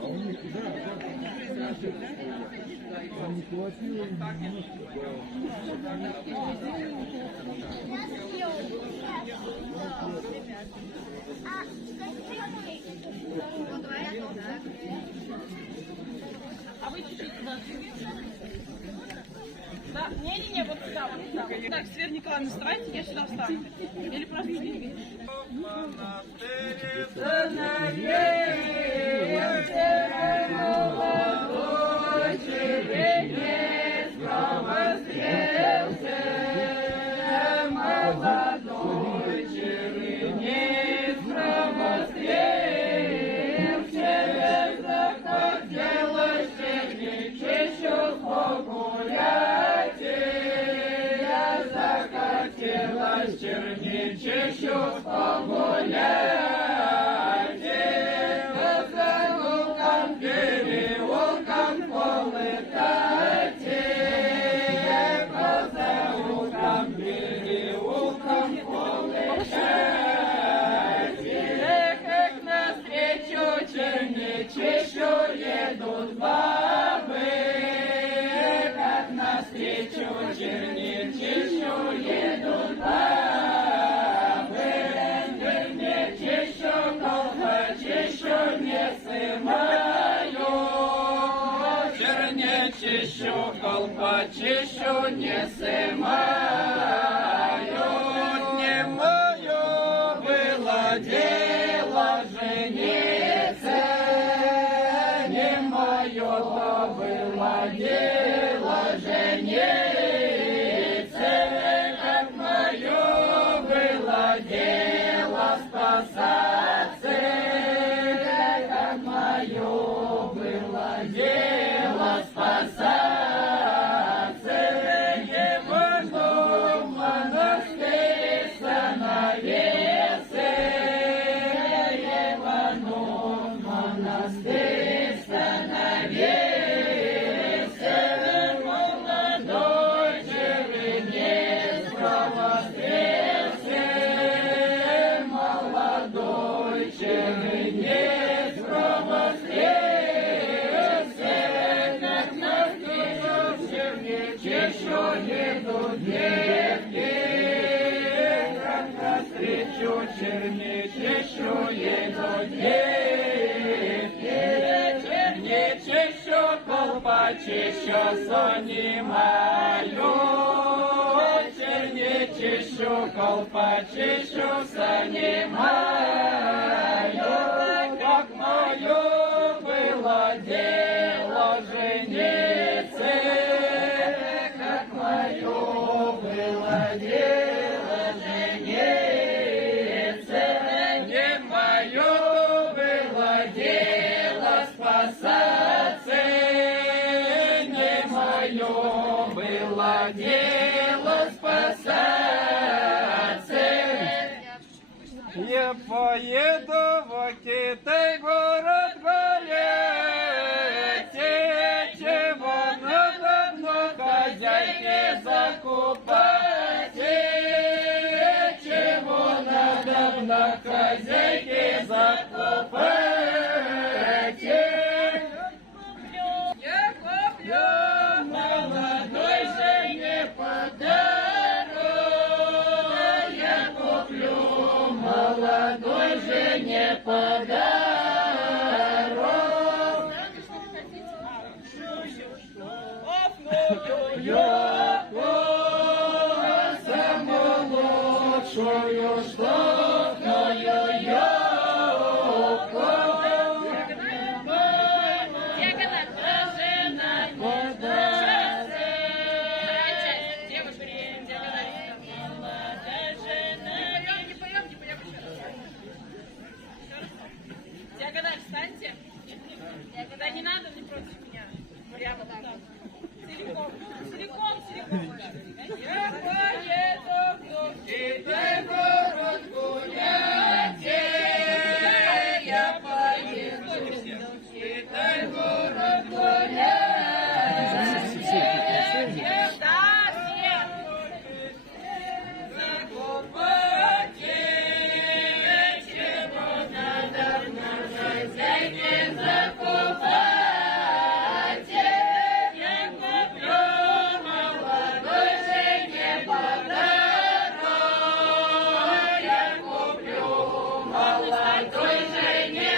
А у них, там не хватило немножко, А вы чуть-чуть туда. Да? Не-не-не, вот сюда, вот сюда. Так, Света Николаевна, вставайте, я сюда встану. Или просто двигайтесь. Черниче, що погуляйте, за лукам, переулкам полетайте, за лукам, переулкам полетайте, как навстречу черниче, що едут бабы, как навстречу черниче, що едут бабы. Чищу, колпачищу, не сымаю, не мое было дело жениться, не мое то было дело жениться, как мое было дело спасаться, как мое было дело спасаться. Черниче, що едут девки, черниче, що колпаче, що занимаю, черниче, що колпаче, що занимаю, как мое было дело жениться, как мое было дело жениться. Было дело спасаться. Я поеду в Китай, город горе, чего надо, но хозяйке закупать, чего надо, на хозяйке закупать. Молодой жене подарок. Самую лучшую штатную елку. той же не